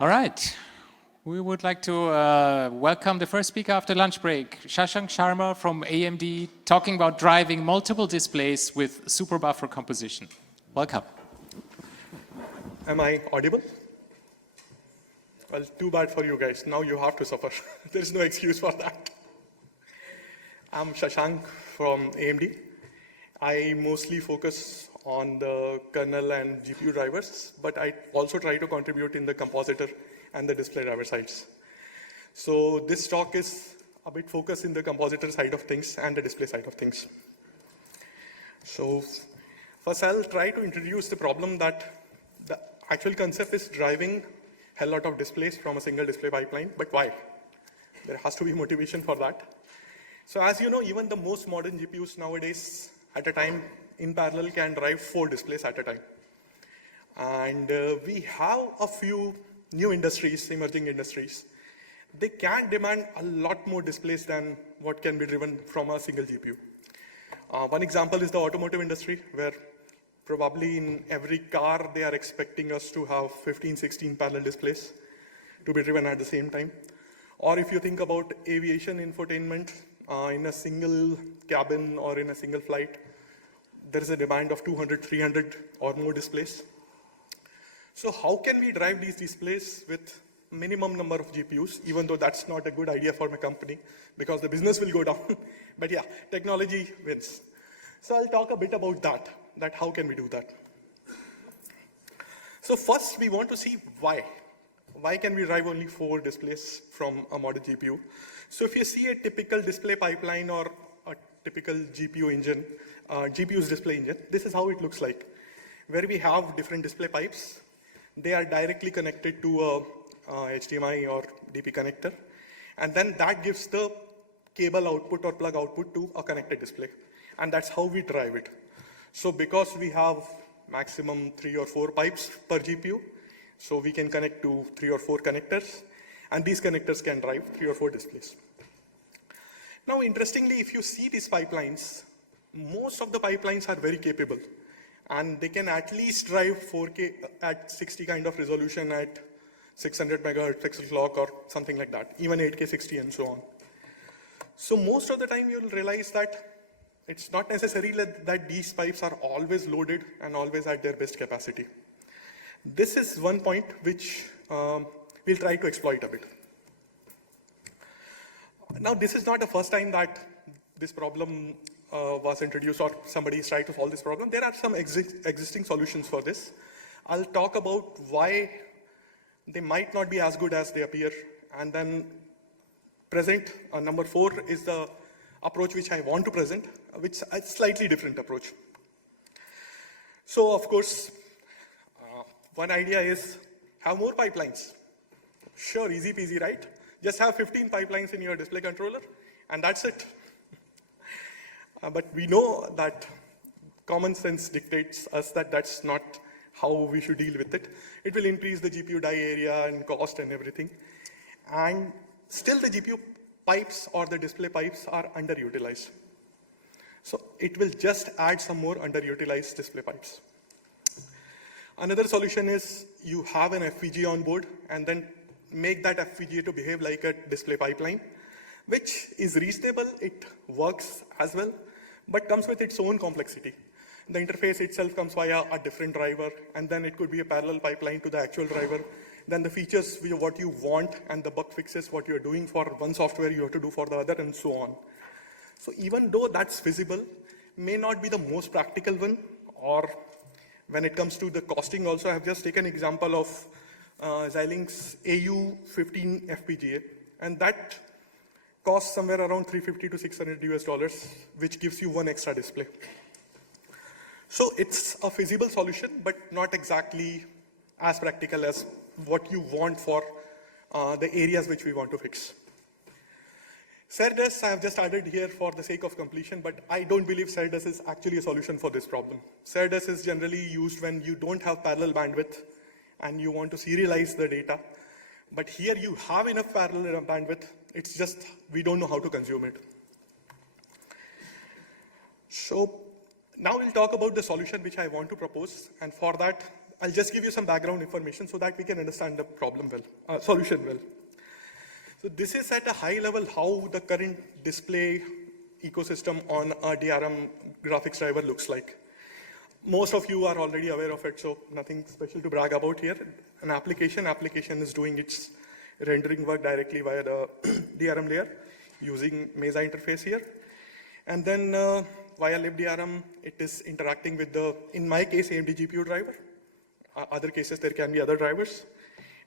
All right. We would like to welcome the first speaker after lunch break, Shashank Sharma from AMD, talking about driving multiple displays with Superbuffer composition. Welcome. Am I audible? Well, too bad for you guys. Now you have to suffer. There's no excuse for that. I'm Shashank from AMD. I mostly focus on the kernel and GPU drivers, but I also try to contribute in the compositor and the display driver sides. So this talk is a bit focused in the compositor side of things and the display side of things. So first I'll try to introduce the problem that the actual concept is driving a hell lot of displays from a single display pipeline, but why? There has to be motivation for that. So as you know, even the most modern GPUs nowadays at a time in parallel can drive 4 displays at a time. And we have a few new industries, emerging industries. They can demand a lot more displays than what can be driven from a single GPU. One example is the automotive industry, where probably in every car they are expecting us to have 15, 16 parallel displays to be driven at the same time. Or if you think about aviation infotainment, in a single cabin or in a single flight, there is a demand of 200, 300 or more displays. So how can we drive these displays with minimum number of GPUs, even though that's not a good idea for my company because the business will go down. But yeah, technology wins. So I'll talk a bit about that how can we do that. So first we want to see why. Why can we drive only 4 displays from a modern GPU? So if you see a typical display pipeline or a typical GPU engine, GPU's display engine, this is how it looks like, where we have different display pipes. They are directly connected to a HDMI or DP connector, and then that gives the cable output or plug output to a connected display, and that's how we drive it. So because we have maximum 3 or 4 pipes per GPU, so we can connect to 3 or 4 connectors, and these connectors can drive 3 or 4 displays. Now, interestingly, if you see these pipelines, most of the pipelines are very capable, and they can at least drive 4K at 60 kind of resolution at 600 megahertz pixel clock or something like that, even 8K 60 and so on. So most of the time you'll realize that it's not necessary that these pipes are always loaded and always at their best capacity. This is one point which we'll try to exploit a bit. Now, this is not the first time that this problem was introduced or somebody is trying to solve this problem. There are some existing solutions for this. I'll talk about why they might not be as good as they appear, and then present number 4 is the approach which I want to present, which is a slightly different approach. So of course, one idea is have more pipelines. Sure, easy peasy, right? Just have 15 pipelines in your display controller, and that's it. But we know that common sense dictates us that that's not how we should deal with it. It will increase the GPU die area and cost and everything. And still the GPU pipes or the display pipes are underutilized. So it will just add some more underutilized display pipes. Another solution is you have an FPGA on board and then make that FPGA to behave like a display pipeline, which is reasonable, it works as well, but comes with its own complexity. The interface itself comes via a different driver, and then it could be a parallel pipeline to the actual driver. Then the features, what you want, and the bug fixes, what you're doing for one software, you have to do for the other, and so on. So even though that's feasible, may not be the most practical one, or when it comes to the costing also, I have just taken an example of Xilinx AU15 FPGA, and that costs somewhere around $350 to $600 US, which gives you 1 extra display. So it's a feasible solution, but not exactly as practical as what you want for the areas which we want to fix. SerDes, I have just added here for the sake of completion, but I don't believe SerDes is actually a solution for this problem. SerDes is generally used when you don't have parallel bandwidth and you want to serialize the data. But here you have enough parallel bandwidth, it's just we don't know how to consume it. So now we'll talk about the solution which I want to propose, and for that I'll just give you some background information so that we can understand the problem well, solution well. So this is at a high level how the current display ecosystem on a DRM graphics driver looks like. Most of you are already aware of it, so nothing special to brag about here. An application is doing its rendering work directly via the DRM layer using Mesa interface here. And then via libDRM, it is interacting with the, in my case, AMD GPU driver. Other cases, there can be other drivers.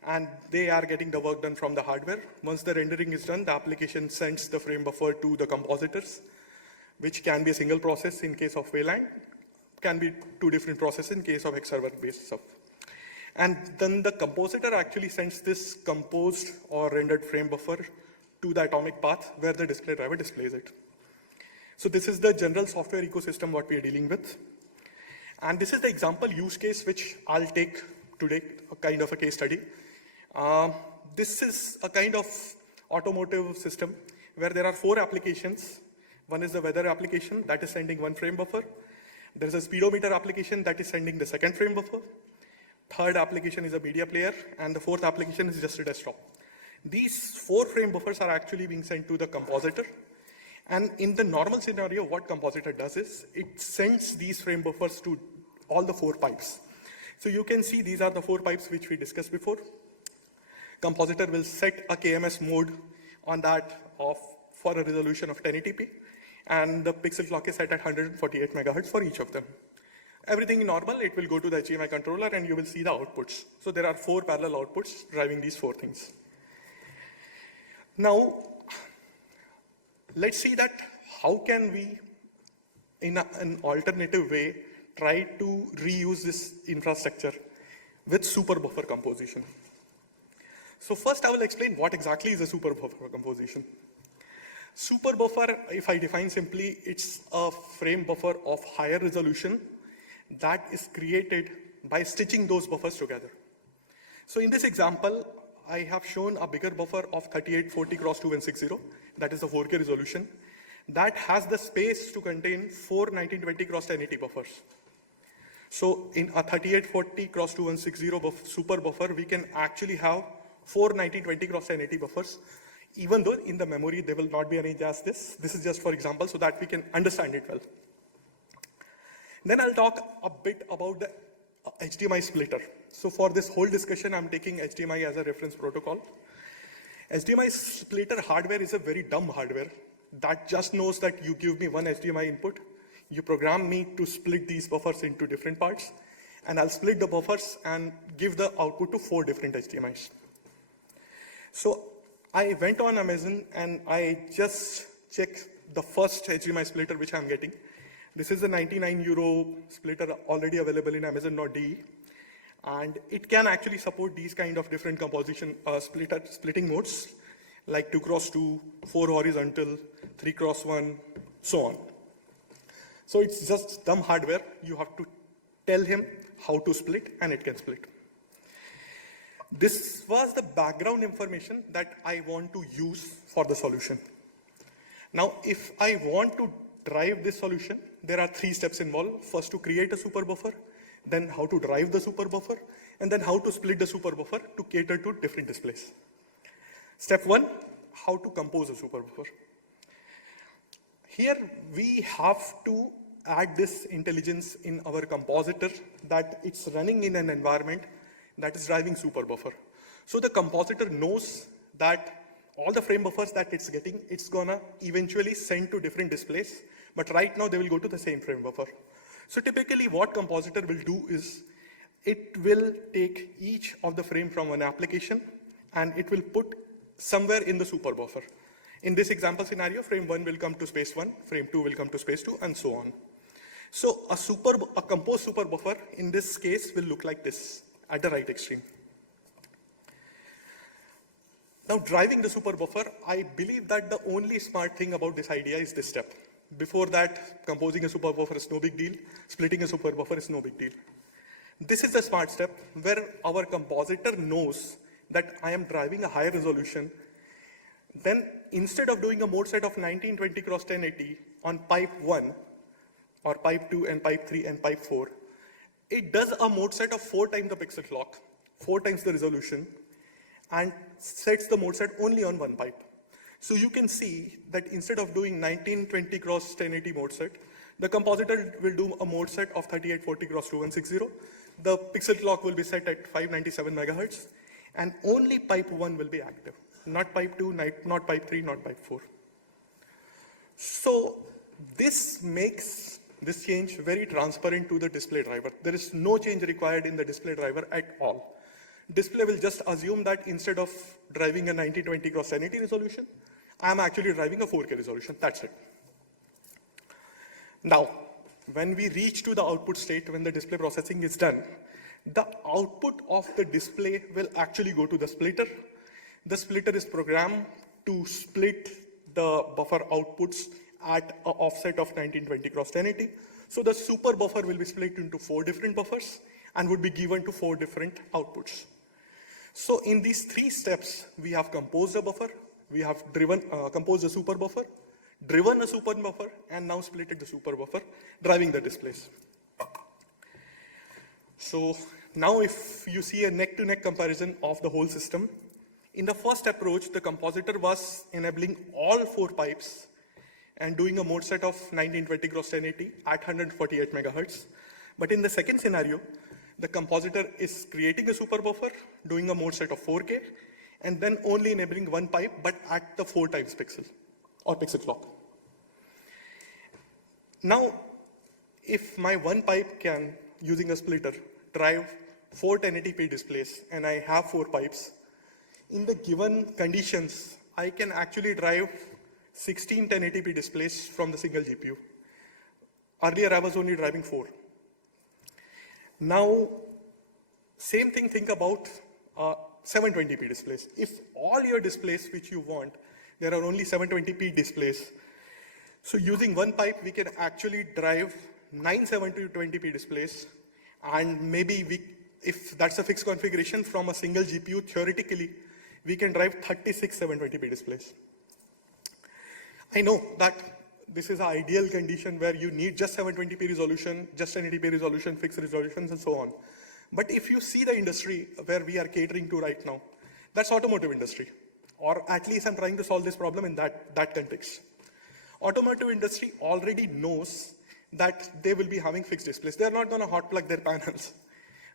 And they are getting the work done from the hardware. Once the rendering is done, the application sends the frame buffer to the compositors, which can be a single process in case of Wayland, can be two different processes in case of X-server-based stuff. And then the compositor actually sends this composed or rendered frame buffer to the atomic path where the display driver displays it. So this is the general software ecosystem what we are dealing with. And this is the example use case which I'll take today, a kind of a case study. This is a kind of automotive system where there are 4 applications. One is the weather application that is sending one frame buffer. There's a speedometer application that is sending the second frame buffer. Third application is a media player, and the fourth application is just a desktop. These 4 frame buffers are actually being sent to the compositor. And in the normal scenario, what compositor does is it sends these frame buffers to all the 4 pipes. So you can see these are the 4 pipes which we discussed before. Compositor will set a KMS mode on that for a resolution of 1080p, and the pixel clock is set at 148 megahertz for each of them. Everything normal, it will go to the HDMI controller and you will see the outputs. So there are 4 parallel outputs driving these 4 things. Now, let's see that how can we, in an alternative way, try to reuse this infrastructure with superbuffer composition. So first I will explain what exactly is a superbuffer composition. Superbuffer, if I define simply, it's a frame buffer of higher resolution that is created by stitching those buffers together. So in this example, I have shown a bigger buffer of 3840 x 2160, that is the 4K resolution, that has the space to contain 4 1920 x 1080 buffers. So in a 3840 x 2160 super buffer, we can actually have 4 1920 x 1080 buffers, even though in the memory they will not be arranged as this. This is just for example so that we can understand it well. Then I'll talk a bit about the HDMI splitter. So for this whole discussion, I'm taking HDMI as a reference protocol. HDMI splitter hardware is a very dumb hardware that just knows that you give me one HDMI input, you program me to split these buffers into different parts, and I'll split the buffers and give the output to 4 different HDMIs. So I went on Amazon and I just checked the first HDMI splitter which I'm getting. This is a €99 splitter already available in Amazon.de, and it can actually support these kind of different composition splitting modes, like 2x2, 4 horizontal, 3x1, so on. So it's just dumb hardware. You have to tell him how to split, and it can split. This was the background information that I want to use for the solution. Now, if I want to drive this solution, there are 3 steps involved. First, to create a superbuffer, then how to drive the superbuffer, and then how to split the superbuffer to cater to different displays. Step 1, how to compose a superbuffer. Here, we have to add this intelligence in our compositor that it's running in an environment that is driving superbuffer. So the compositor knows that all the frame buffers that it's getting, it's gonna eventually send to different displays, but right now they will go to the same frame buffer. So typically what compositor will do is, it will take each of the frame from an application and it will put somewhere in the superbuffer. In this example scenario, frame 1 will come to space 1, frame 2 will come to space 2, and so on. So a composed superbuffer in this case will look like this at the right extreme. Now, driving the superbuffer, I believe that the only smart thing about this idea is this step. Before that, composing a superbuffer is no big deal. Splitting a superbuffer is no big deal. This is the smart step where our compositor knows that I am driving a higher resolution. Then, instead of doing a mode set of 1920 x 1080 on pipe 1, or pipe 2 and pipe 3 and pipe 4, it does a mode set of 4 times the pixel clock, 4 times the resolution, and sets the mode set only on one pipe. So you can see that instead of doing 1920 cross 1080 mode set, the compositor will do a mode set of 3840 cross 2160. The pixel clock will be set at 597 megahertz, and only pipe 1 will be active. Not pipe 2, not pipe 3, not pipe 4. So this makes this change very transparent to the display driver. There is no change required in the display driver at all. Display will just assume that instead of driving a 1920 cross 1080 resolution, I'm actually driving a 4K resolution. That's it. Now, when we reach to the output state, when the display processing is done, the output of the display will actually go to the splitter. The splitter is programmed to split the buffer outputs at an offset of 1920 cross 1080. So the super buffer will be split into 4 different buffers and would be given to 4 different outputs. So in these 3 steps, we have composed a buffer, we have composed a super buffer, driven a super buffer, and now splitted the super buffer, driving the displays. So now if you see a neck-to-neck comparison of the whole system, in the first approach, the compositor was enabling all 4 pipes and doing a mode set of 1920 cross 1080 at 148 megahertz. But in the second scenario, the compositor is creating a super buffer, doing a mode set of 4K, and then only enabling 1 pipe, but at the 4 times pixel or pixel clock. Now, if my 1 pipe can, using a splitter, drive 4 1080p displays, and I have 4 pipes, in the given conditions, I can actually drive 16 1080p displays from the single GPU. Earlier, I was only driving 4. Now, same thing, think about 720p displays. If all your displays which you want, there are only 720p displays. So using 1 pipe, we can actually drive 9 720p displays, and maybe if that's a fixed configuration from a single GPU, theoretically, we can drive 36 720p displays. I know that this is an ideal condition where you need just 720p resolution, just 1080p resolution, fixed resolutions, and so on. But if you see the industry where we are catering to right now, that's automotive industry. Or at least I'm trying to solve this problem in that context. Automotive industry already knows that they will be having fixed displays. They're not going to hot plug their panels.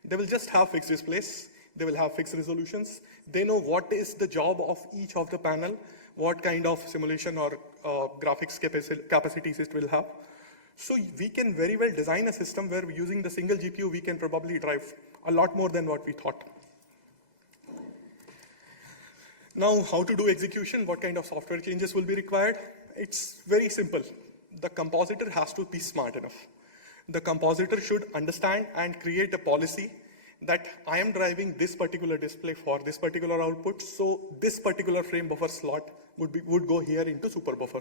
They will just have fixed displays. They will have fixed resolutions. They know what is the job of each of the panel, what kind of simulation or graphics capacities it will have. So we can very well design a system where using the single GPU, we can probably drive a lot more than what we thought. Now, how to do execution? What kind of software changes will be required? It's very simple. The compositor has to be smart enough. The compositor should understand and create a policy that I am driving this particular display for this particular output, so this particular frame buffer slot would go here into super buffer.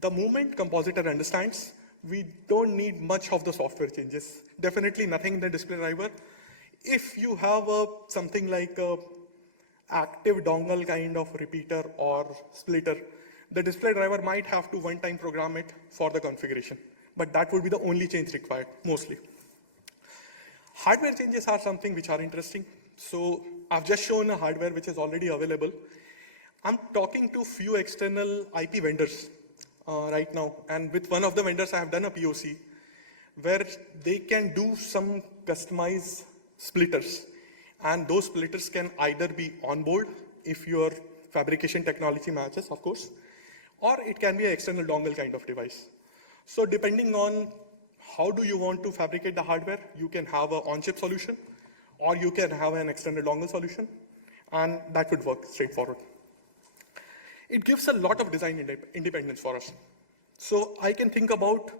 The moment compositor understands, we don't need much of the software changes. Definitely nothing in the display driver. If you have something like a active dongle kind of repeater or splitter, the display driver might have to one-time program it for the configuration, but that would be the only change required, mostly. Hardware changes are something which are interesting. So I've just shown a hardware which is already available. I'm talking to few external IP vendors right now, and with one of the vendors I have done a POC where they can do some customized splitters, and those splitters can either be on board if your fabrication technology matches, of course, or it can be an external dongle kind of device. So depending on how do you want to fabricate the hardware, you can have an on-chip solution, or you can have an external dongle solution, and that would work straightforward. It gives a lot of design independence for us. So I can think about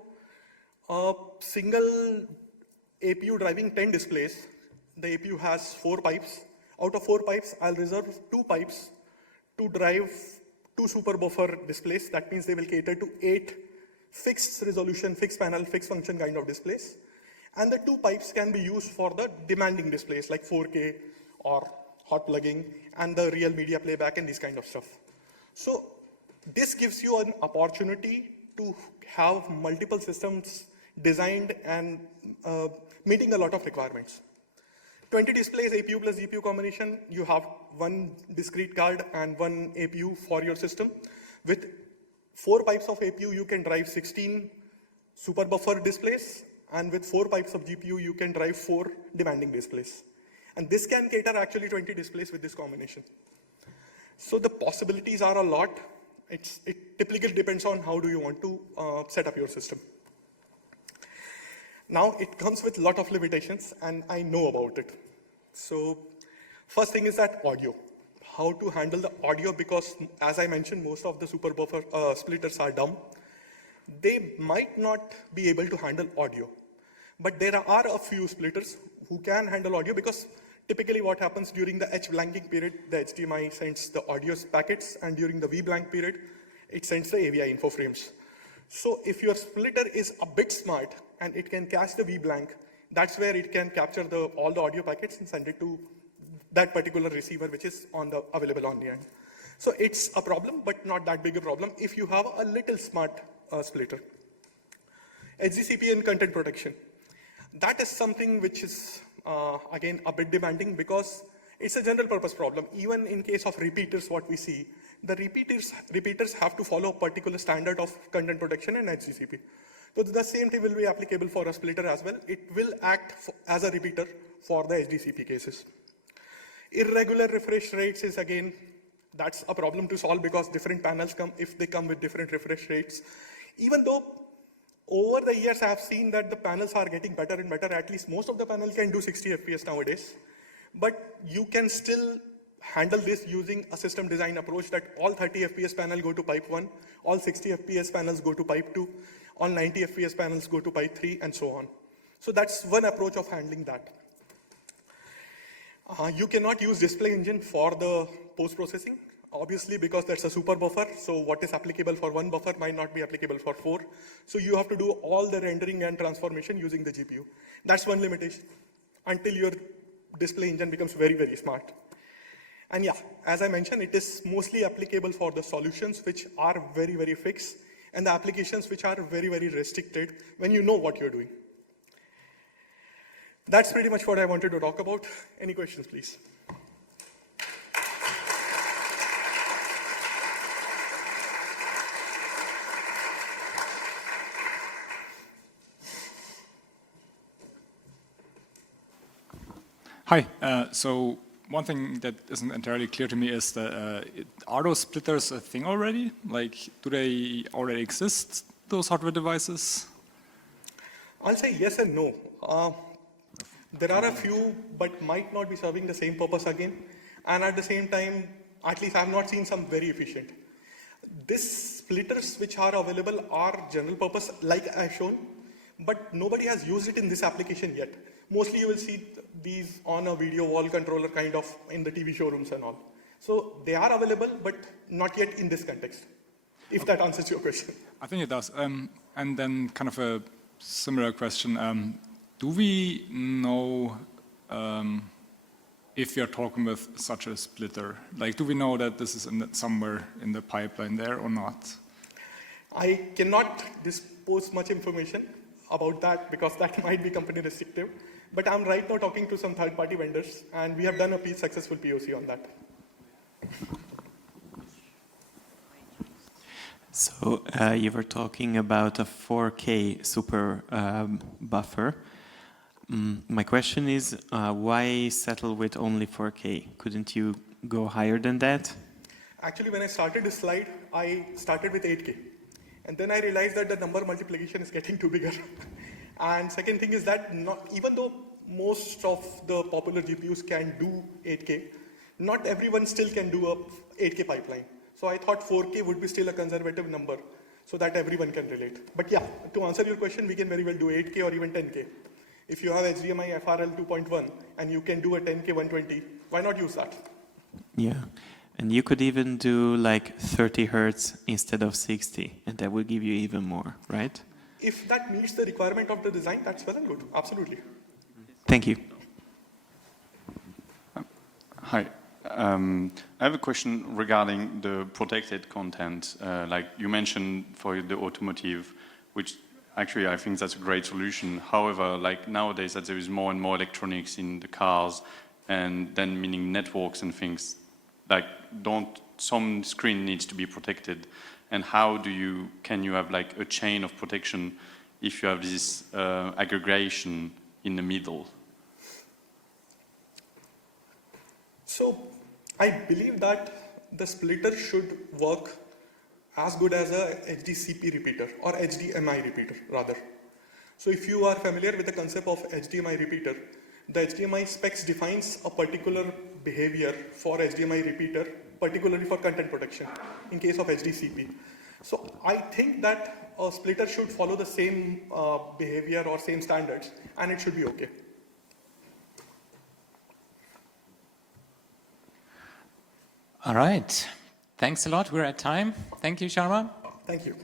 a single APU driving 10 displays. The APU has 4 pipes. Out of 4 pipes, I'll reserve 2 pipes to drive 2 super buffer displays. That means they will cater to 8 fixed resolution, fixed panel, fixed function kind of displays. And the 2 pipes can be used for the demanding displays like 4K or hot plugging and the real media playback and this kind of stuff. So this gives you an opportunity to have multiple systems designed and meeting a lot of requirements. 20 displays, APU plus GPU combination, you have one discrete card and one APU for your system. With 4 pipes of APU, you can drive 16 superbuffer displays, and with 4 pipes of GPU, you can drive 4 demanding displays. And this can cater actually 20 displays with this combination. So the possibilities are a lot. It typically depends on how do you want to set up your system. Now, it comes with a lot of limitations, and I know about it. So first thing is that audio. How to handle the audio, because as I mentioned, most of the superbuffer splitters are dumb. They might not be able to handle audio. But there are a few splitters who can handle audio, because typically what happens during the H blanking period, the HDMI sends the audio packets, and during the V blank period, it sends the AVI info frames. So if your splitter is a bit smart and it can catch the V blank, that's where it can capture all the audio packets and send it to that particular receiver which is available on the end. So it's a problem, but not that big a problem if you have a little smart splitter. HDCP and content protection. That is something which is, again, a bit demanding, because it's a general purpose problem. Even in case of repeaters, what we see, the repeaters have to follow a particular standard of content protection and HDCP. So the same thing will be applicable for a splitter as well. It will act as a repeater for the HDCP cases. Irregular refresh rates is, again, that's a problem to solve, because different panels if they come with different refresh rates. Even though over the years I have seen that the panels are getting better and better, at least most of the panels can do 60 FPS nowadays. But you can still handle this using a system design approach that all 30 FPS panels go to pipe 1, all 60 FPS panels go to pipe 2, all 90 FPS panels go to pipe 3, and so on. So that's one approach of handling that. You cannot use display engine for the post-processing, obviously, because that's a super buffer. So what is applicable for one buffer might not be applicable for 4. So you have to do all the rendering and transformation using the GPU. That's one limitation, until your display engine becomes very, very smart. And yeah, as I mentioned, it is mostly applicable for the solutions which are very, very fixed, and the applications which are very, very restricted when you know what you're doing. That's pretty much what I wanted to talk about. Any questions, please? Hi. So one thing that isn't entirely clear to me is that are those splitters a thing already? Like, do they already exist, those hardware devices? I'll say yes and no. There are a few, but might not be serving the same purpose again. And at the same time, at least I've not seen some very efficient. These splitters which are available are general purpose, like I've shown, but nobody has used it in this application yet. Mostly you will see these on a video wall controller kind of in the TV showrooms and all. So they are available, but not yet in this context, if that answers your question. I think it does. And then kind of a similar question. Do we know if you're talking with such a splitter? Like, do we know that this is somewhere in the pipeline there or not? I cannot disclose much information about that, because that might be company restrictive. But I'm right now talking to some third-party vendors, and we have done a successful POC on that. So you were talking about a 4K super buffer. My question is, why settle with only 4K? Couldn't you go higher than that? Actually, when I started this slide, I started with 8K. And then I realized that the number multiplication is getting too bigger. And second thing is that even though most of the popular GPUs can do 8K, not everyone still can do a 8K pipeline. So I thought 4K would be still a conservative number so that everyone can relate. But yeah, to answer your question, we can very well do 8K or even 10K. If you have HDMI FRL 2.1 and you can do a 10K 120, why not use that? Yeah, and you could even do like 30 Hertz instead of 60, and that will give you even more, right? If that meets the requirement of the design, that's well and good, absolutely. Thank you. Hi. I have a question regarding the protected content. Like you mentioned for the automotive, which Actually, I think that's a great solution. However, like nowadays that there is more and more electronics in the cars, and then meaning networks and things, like some screen needs to be protected. And how can you have like a chain of protection if you have this aggregation in the middle? So I believe that the splitter should work as good as a HDCP repeater or HDMI repeater rather. So if you are familiar with the concept of HDMI repeater, the HDMI specs defines a particular behavior for HDMI repeater, particularly for content protection in case of HDCP. So I think that a splitter should follow the same behavior or same standards, and it should be okay. All right. Thanks a lot. We're at time. Thank you, Sharma. Thank you.